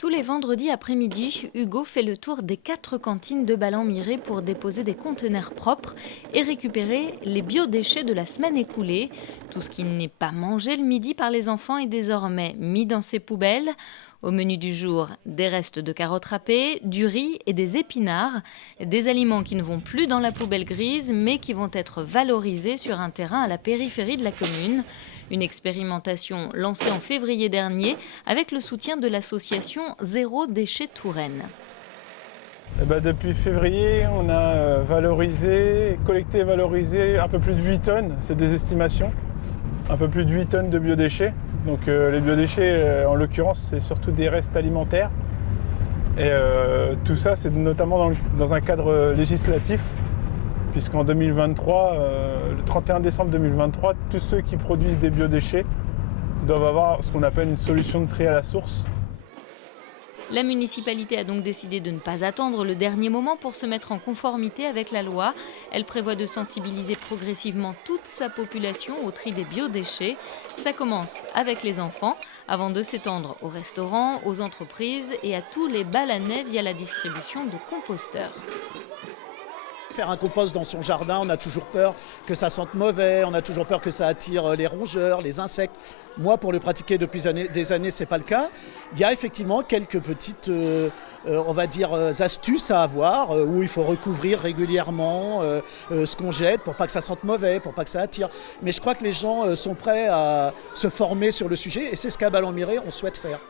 Tous les vendredis après-midi, Hugo fait le tour des 4 cantines de Ballon-Miré pour déposer des conteneurs propres et récupérer les biodéchets de la semaine écoulée. Tout ce qui n'est pas mangé le midi par les enfants est désormais mis dans ces poubelles. Au menu du jour, des restes de carottes râpées, du riz et des épinards. Des aliments qui ne vont plus dans la poubelle grise mais qui vont être valorisés sur un terrain à la périphérie de la commune. Une expérimentation lancée en février dernier avec le soutien de l'association Zéro Déchet Touraine. Depuis février, on a valorisé, collecté et valorisé un peu plus de 8 tonnes, c'est des estimations, un peu plus de 8 tonnes de biodéchets. Donc les biodéchets, en l'occurrence, c'est surtout des restes alimentaires. Et tout ça, c'est notamment dans un cadre législatif, puisqu'en 2023, le 31 décembre 2023, tous ceux qui produisent des biodéchets doivent avoir ce qu'on appelle une solution de tri à la source. La municipalité a donc décidé de ne pas attendre le dernier moment pour se mettre en conformité avec la loi. Elle prévoit de sensibiliser progressivement toute sa population au tri des biodéchets. Ça commence avec les enfants, avant de s'étendre aux restaurants, aux entreprises et à tous les Balanais via la distribution de composteurs. Faire un compost dans son jardin, on a toujours peur que ça sente mauvais, on a toujours peur que ça attire les rongeurs, les insectes. Moi, pour le pratiquer depuis des années, ce n'est pas le cas. Il y a effectivement quelques petites, on va dire, astuces à avoir, où il faut recouvrir régulièrement ce qu'on jette pour pas que ça sente mauvais, pour pas que ça attire. Mais je crois que les gens sont prêts à se former sur le sujet et c'est ce qu'à Ballon-Miré, on souhaite faire.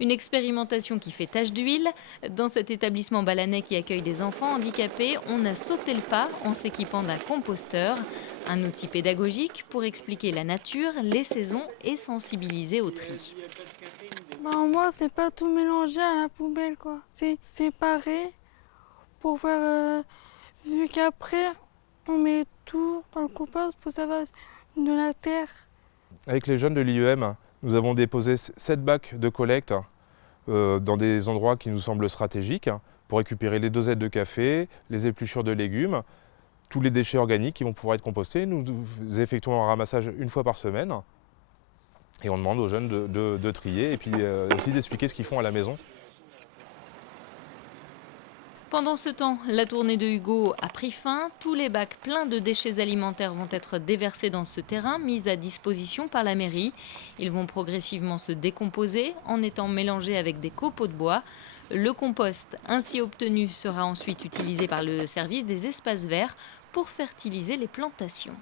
Une expérimentation qui fait tache d'huile. Dans cet établissement balanais qui accueille des enfants handicapés, on a sauté le pas en s'équipant d'un composteur, un outil pédagogique pour expliquer la nature, les saisons et sensibiliser au tri. Moi, c'est pas tout mélangé à la poubelle, quoi. C'est séparé pour faire... vu qu'après, on met tout dans le compost pour ça va de la terre. Avec les jeunes de l'IEM, nous avons déposé 7 bacs de collecte dans des endroits qui nous semblent stratégiques pour récupérer les dosettes de café, les épluchures de légumes, tous les déchets organiques qui vont pouvoir être compostés. Nous effectuons un ramassage une fois par semaine et on demande aux jeunes de trier et puis aussi d'expliquer ce qu'ils font à la maison. Pendant ce temps, la tournée de Hugo a pris fin. Tous les bacs pleins de déchets alimentaires vont être déversés dans ce terrain mis à disposition par la mairie. Ils vont progressivement se décomposer en étant mélangés avec des copeaux de bois. Le compost ainsi obtenu sera ensuite utilisé par le service des espaces verts pour fertiliser les plantations.